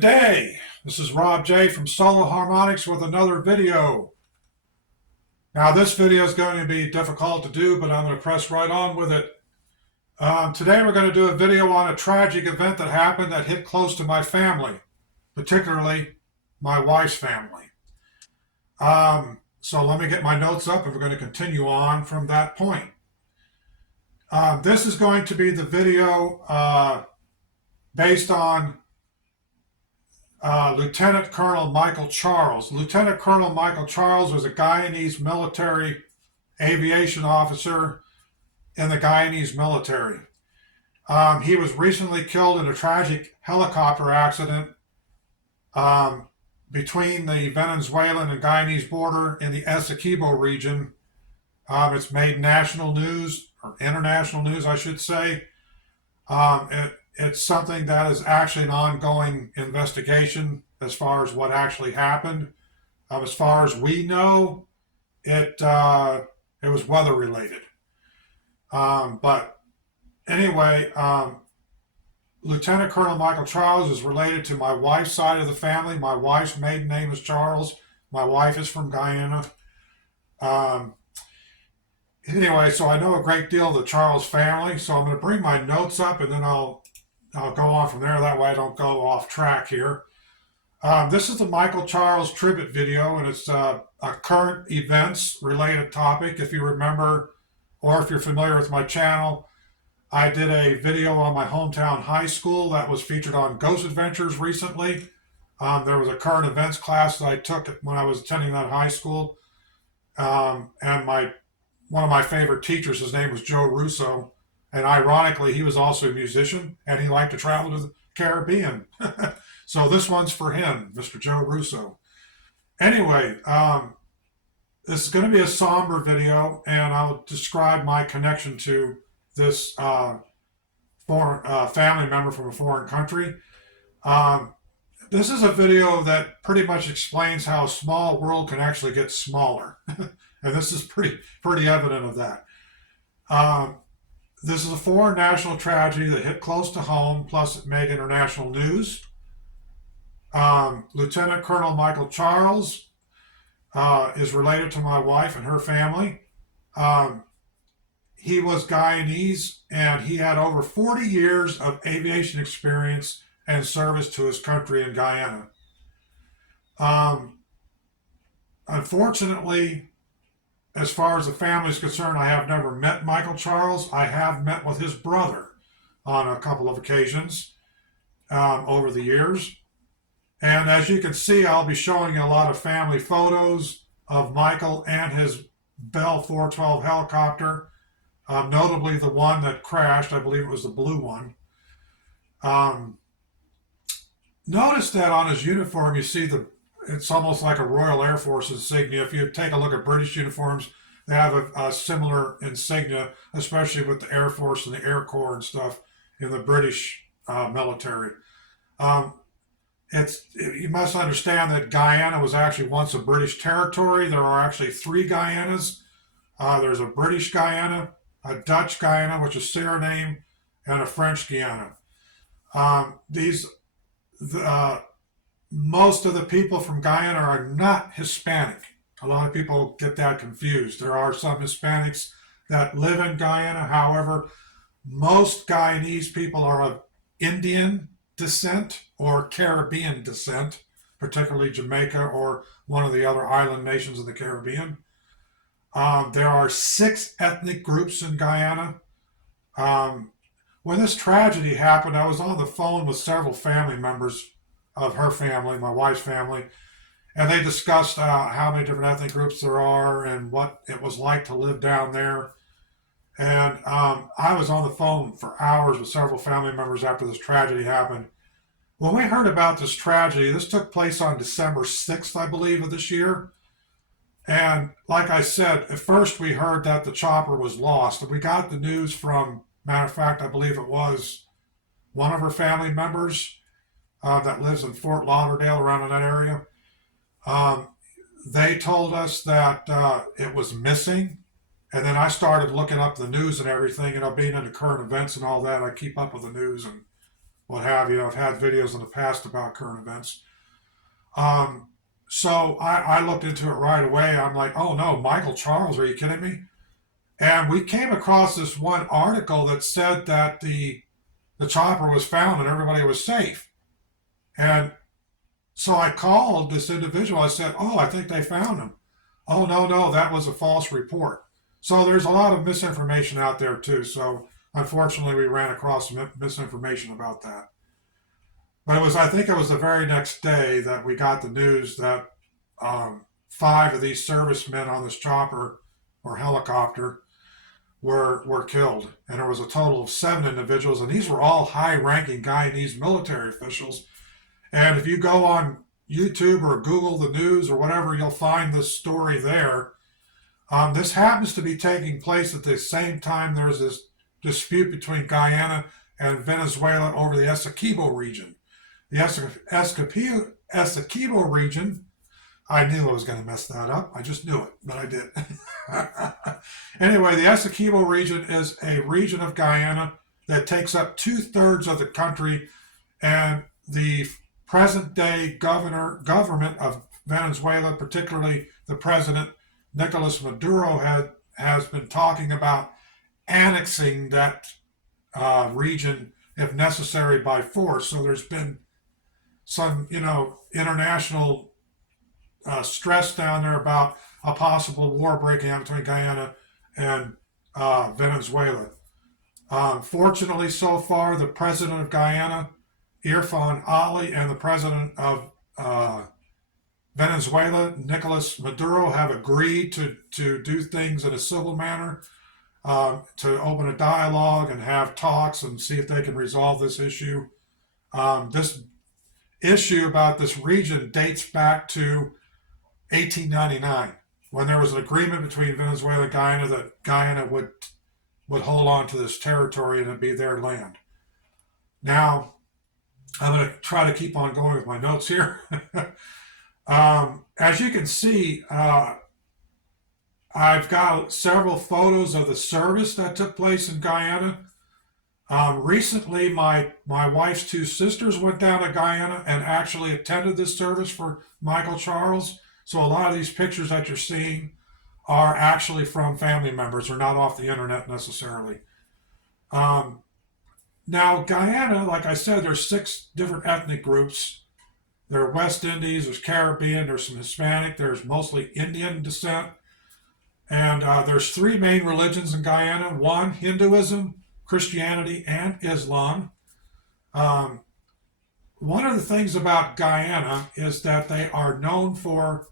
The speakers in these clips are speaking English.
Good day. This is Rob J from Solo Harmonics with another video. Now this video is going to be difficult to do, but I'm going to press right on with it. Today we're going to do a video on a tragic event that happened that hit close to my family, particularly my wife's family. So let me get my notes up and we're going to continue on from that point. This is going to be the video based on Lieutenant Colonel Michael Charles. Lieutenant Colonel Michael Charles was a Guyanese military aviation officer in the Guyanese military. He was recently killed in a tragic helicopter accident between the Venezuelan and Guyanese border in the Essequibo region. It's made national news, or international news, I should say. It's something that is actually an ongoing investigation as far as what actually happened. As far as we know, it was weather related. But anyway, Lieutenant Colonel Michael Charles is related to my wife's side of the family. My wife's maiden name is Charles. My wife is from Guyana. Anyway, so I know a great deal of the Charles family. So I'm going to bring my notes up and then I'll go on from there. That way I don't go off track here. This is the Michael Charles tribute video, and it's a current events related topic. If you remember, or if you're familiar with my channel, I did a video on my hometown high school that was featured on Ghost Adventures recently. There was a current events class that I took when I was attending that high school. And one of my favorite teachers, his name was Joe Russo. And ironically, he was also a musician and he liked to travel to the Caribbean. So this one's for him, Mr. Joe Russo. Anyway, this is going to be a somber video and I'll describe my connection to this foreign family member from a foreign country. This is a video that pretty much explains how a small world can actually get smaller. And this is pretty evident of that. This is a foreign national tragedy that hit close to home, plus it made international news. Lieutenant Colonel Michael Charles is related to my wife and her family. He was Guyanese and he had over 40 years of aviation experience and service to his country in Guyana. Unfortunately, as far as the family is concerned, I have never met Michael Charles. I have met with his brother on a couple of occasions over the years. And as you can see, I'll be showing you a lot of family photos of Michael and his Bell 412 helicopter, notably the one that crashed. I believe it was the blue one. Notice that on his uniform, you see it's almost like a Royal Air Force insignia. If you take a look at British uniforms, they have a similar insignia, especially with the Air Force and the Air Corps and stuff in the British military. You must understand that Guyana was actually once a British territory. There are actually 3 Guyanas. There's a British Guyana, a Dutch Guyana, which is Suriname, and a French Guyana. Most of the people from Guyana are not Hispanic. A lot of people get that confused. There are some Hispanics that live in Guyana. However, most Guyanese people are of Indian descent or Caribbean descent, particularly Jamaica or one of the other island nations of the Caribbean. There are 6 ethnic groups in Guyana. When this tragedy happened, I was on the phone with several family members of her family, my wife's family, and they discussed how many different ethnic groups there are and what it was like to live down there. And I was on the phone for hours with several family members after this tragedy happened. When we heard about this tragedy, this took place on December 6th, I believe, of this year. And like I said, at first we heard that the chopper was lost. And we got the news from, matter of fact, I believe it was one of her family members that lives in Fort Lauderdale, around in that area. They told us that it was missing. And then I started looking up the news and everything, being into current events and all that. I keep up with the news and what have you. I've had videos in the past about current events. Um, so I looked into it right away. I'm like, oh no, Michael Charles, are you kidding me? And we came across this one article that said that the chopper was found and everybody was safe. And so I called this individual. I said, oh, I think they found him. Oh, no, no, that was a false report. So there's a lot of misinformation out there too. So unfortunately, we ran across some misinformation about that. But I think it was the very next day that we got the news that five of these servicemen on this chopper or helicopter were killed. And there was a total of seven individuals. And these were all high ranking Guyanese military officials. And if you go on YouTube or Google the news or whatever, you'll find this story there. This happens to be taking place at the same time there's this dispute between Guyana and Venezuela over the Essequibo region. The Essequibo region, I knew I was going to mess that up. I just knew it, but I did. Anyway, the Essequibo region is a region of Guyana that takes up 2/3 of the country, and the present day government of Venezuela, particularly the president Nicolas Maduro, has been talking about annexing that region if necessary by force. So there's been some, international stress down there about a possible war breaking out between Guyana and Venezuela. Fortunately, so far, the president of Guyana, Irfan Ali, and the president of Venezuela, Nicolas Maduro, have agreed to do things in a civil manner, to open a dialogue and have talks and see if they can resolve this issue. This issue about this region dates back to 1899, when there was an agreement between Venezuela and Guyana that Guyana would hold on to this territory and it'd be their land. Now, I'm going to try to keep on going with my notes here. As you can see, I've got several photos of the service that took place in Guyana. Recently, my wife's two sisters went down to Guyana and actually attended this service for Michael Charles. So a lot of these pictures that you're seeing are actually from family members. They're not off the internet necessarily. Now, Guyana, like I said, there's 6 different ethnic groups. There are West Indies, there's Caribbean, there's some Hispanic, there's mostly Indian descent. And there's 3 main religions in Guyana. One, Hinduism, Christianity, and Islam. One of the things about Guyana is that they are known for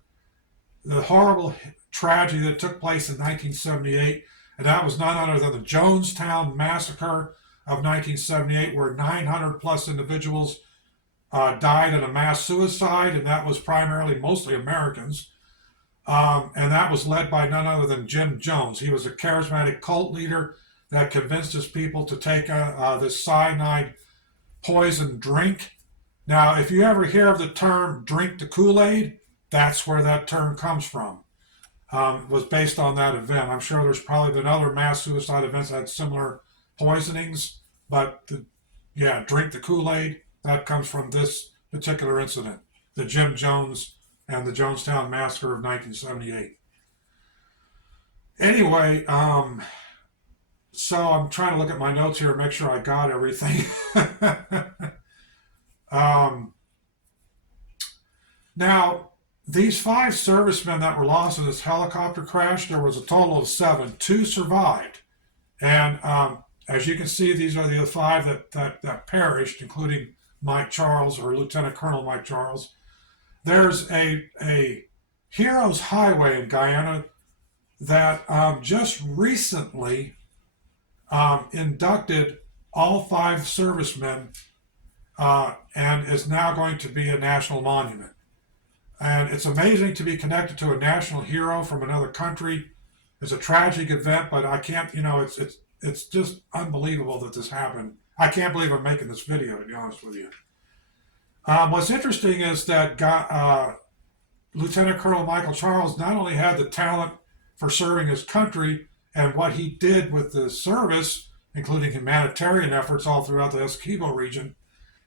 the horrible tragedy that took place in 1978, and that was none other than the Jonestown Massacre of 1978, where 900 plus individuals died in a mass suicide, and that was mostly Americans. And that was led by none other than Jim Jones. He was a charismatic cult leader that convinced his people to take this cyanide poison drink. Now, if you ever hear of the term drink the Kool-Aid, that's where that term comes from. It was based on that event. I'm sure there's probably been other mass suicide events that had similar poisonings, but drink the Kool-Aid, that comes from this particular incident, the Jim Jones and the Jonestown Massacre of 1978. Anyway, so I'm trying to look at my notes here and make sure I got everything. Now, these 5 servicemen that were lost in this helicopter crash, there was a total of 7. 2 survived. And as you can see, these are the 5 that perished, including Mike Charles, or Lieutenant Colonel Mike Charles. There's a Heroes Highway in Guyana that just recently inducted all 5 servicemen and is now going to be a national monument. And it's amazing to be connected to a national hero from another country. It's a tragic event, but I can't, it's just unbelievable that this happened. I can't believe I'm making this video, to be honest with you. What's interesting is that Lieutenant Colonel Michael Charles not only had the talent for serving his country and what he did with the service, including humanitarian efforts all throughout the Essequibo region,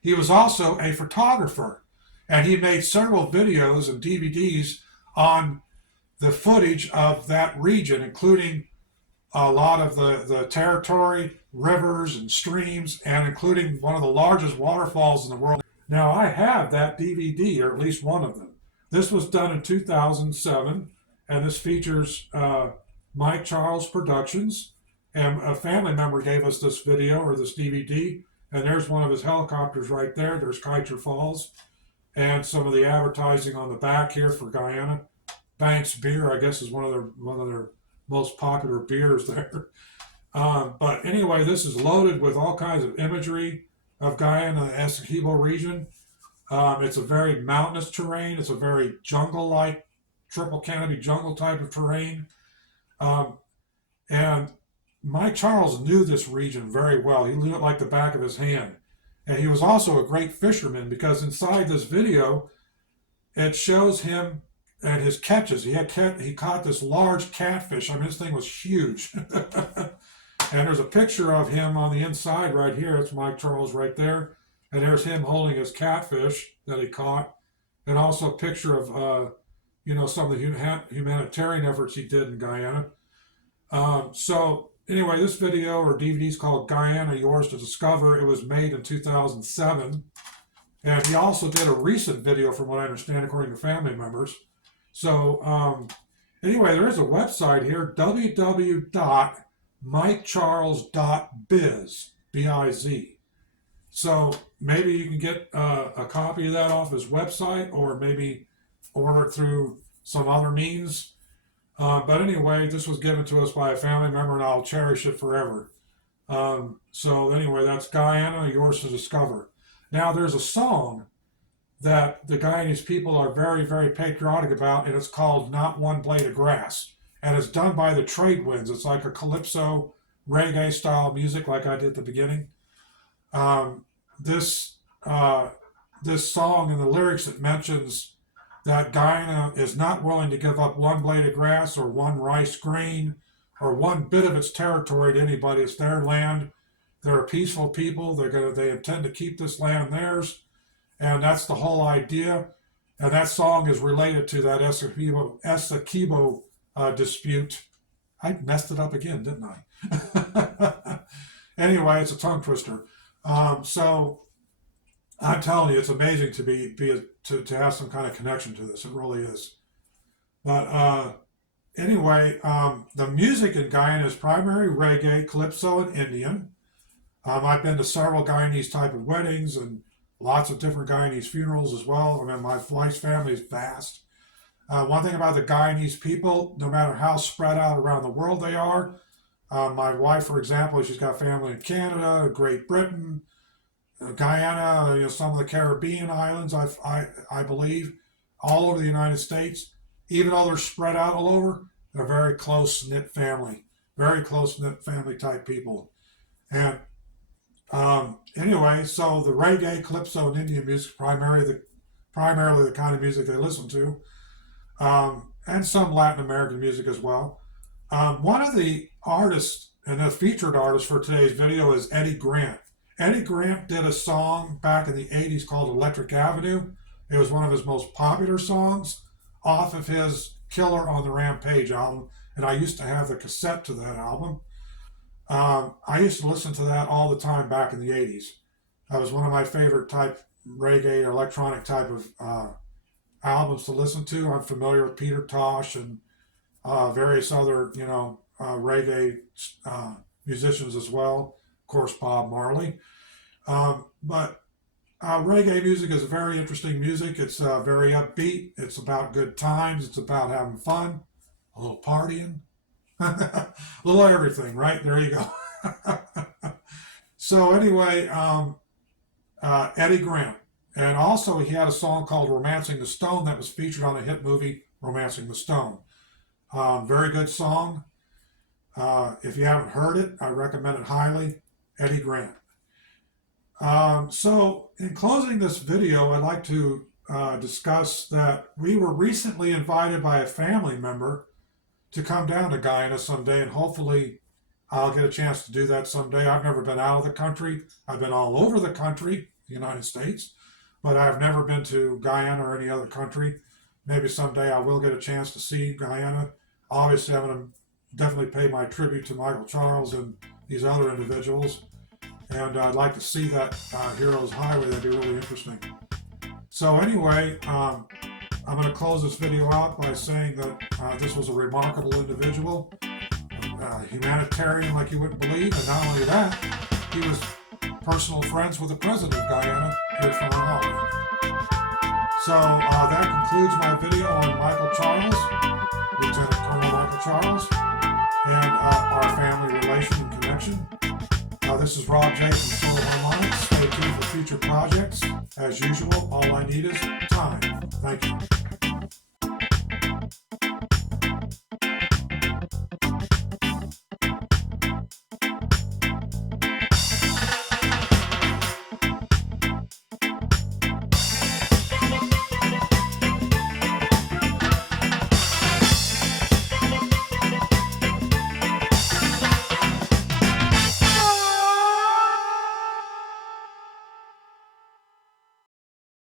He was also a photographer, and he made several videos and DVDs on the footage of that region, including a lot of the territory, rivers, and streams, and including one of the largest waterfalls in the world. Now, I have that DVD, or at least one of them. This was done in 2007, and this features Mike Charles Productions. And a family member gave us this video or this DVD, and there's one of his helicopters right there. There's Kiter Falls, and some of the advertising on the back here for Guyana. Banks Beer, I guess, is one of their most popular beers there. But anyway, this is loaded with all kinds of imagery of Guyana, the Essequibo region. It's a very mountainous terrain. It's a very jungle-like, triple canopy jungle type of terrain. And Mike Charles knew this region very well. He knew it like the back of his hand. And he was also a great fisherman, because inside this video, it shows him and his catches. He caught this large catfish. I mean, this thing was huge. And there's a picture of him on the inside right here. It's Mike Charles right there. And there's him holding his catfish that he caught. And also a picture of, some of the humanitarian efforts he did in Guyana. So anyway, this video or DVD is called Guyana, Yours to Discover. It was made in 2007. And he also did a recent video, from what I understand, according to family members. So anyway, there is a website here, www.mikecharles.biz, B-I-Z. So maybe you can get a copy of that off his website, or maybe order it through some other means. But anyway, this was given to us by a family member, and I'll cherish it forever. So anyway, that's Guyana, Yours to Discover. Now, there's a song that the Guyanese people are very, very patriotic about, and it's called Not One Blade of Grass. And it's done by the Trade Winds. It's like a calypso reggae style music, like I did at the beginning. This song and the lyrics, it mentions that Guyana is not willing to give up one blade of grass or one rice grain or one bit of its territory to anybody. It's their land. They're a peaceful people. They intend to keep this land theirs, and that's the whole idea. And that song is related to that Essequibo dispute. I messed it up again, didn't I? Anyway, it's a tongue twister. So I'm telling you, it's amazing to have some kind of connection to this. It really is. But anyway, the music in Guyana is primarily reggae, calypso, and Indian. I've been to several Guyanese type of weddings and lots of different Guyanese funerals as well. I mean, my wife's family is vast. One thing about the Guyanese people, no matter how spread out around the world they are, my wife, for example, she's got family in Canada, Great Britain, Guyana, some of the Caribbean islands, I believe, all over the United States. Even though they're spread out all over, they're very close-knit family type people. And anyway, so the reggae, calypso, and Indian music primarily the kind of music they listen to, and some Latin American music as well. One of the artists and the featured artist for today's video is Eddie Grant. Eddie Grant did a song back in the 80s called Electric Avenue. It was one of his most popular songs off of his Killer on the Rampage album, and I used to have the cassette to that album. I used to listen to that all the time back in the 80s. That was one of my favorite type reggae or electronic type of albums to listen to. I'm familiar with Peter Tosh and various other, reggae musicians as well. Of course, Bob Marley. But reggae music is very interesting music. It's very upbeat. It's about good times. It's about having fun, a little partying, a little everything, right? There you go. So anyway, Eddie Grant. And also he had a song called Romancing the Stone that was featured on a hit movie, Romancing the Stone. Very good song. If you haven't heard it, I recommend it highly. Eddie Grant. So in closing this video, I'd like to discuss that we were recently invited by a family member to come down to Guyana someday, and hopefully I'll get a chance to do that someday. I've never been out of the country. I've been all over the country, the United States, but I've never been to Guyana or any other country. Maybe someday I will get a chance to see Guyana. Obviously, I'm going to definitely pay my tribute to Michael Charles and these other individuals. And I'd like to see that Heroes Highway. That'd be really interesting. So anyway, I'm going to close this video out by saying that this was a remarkable individual, humanitarian like you wouldn't believe, and not only that, he was personal friends with the president of Guyana here from Maui. So that concludes my video on Michael Charles, Lieutenant Colonel Michael Charles, and our family relation and connection. This is Rob J. from Soul Harmonics. Stay tuned for future projects. As usual, all I need is time. Thank you.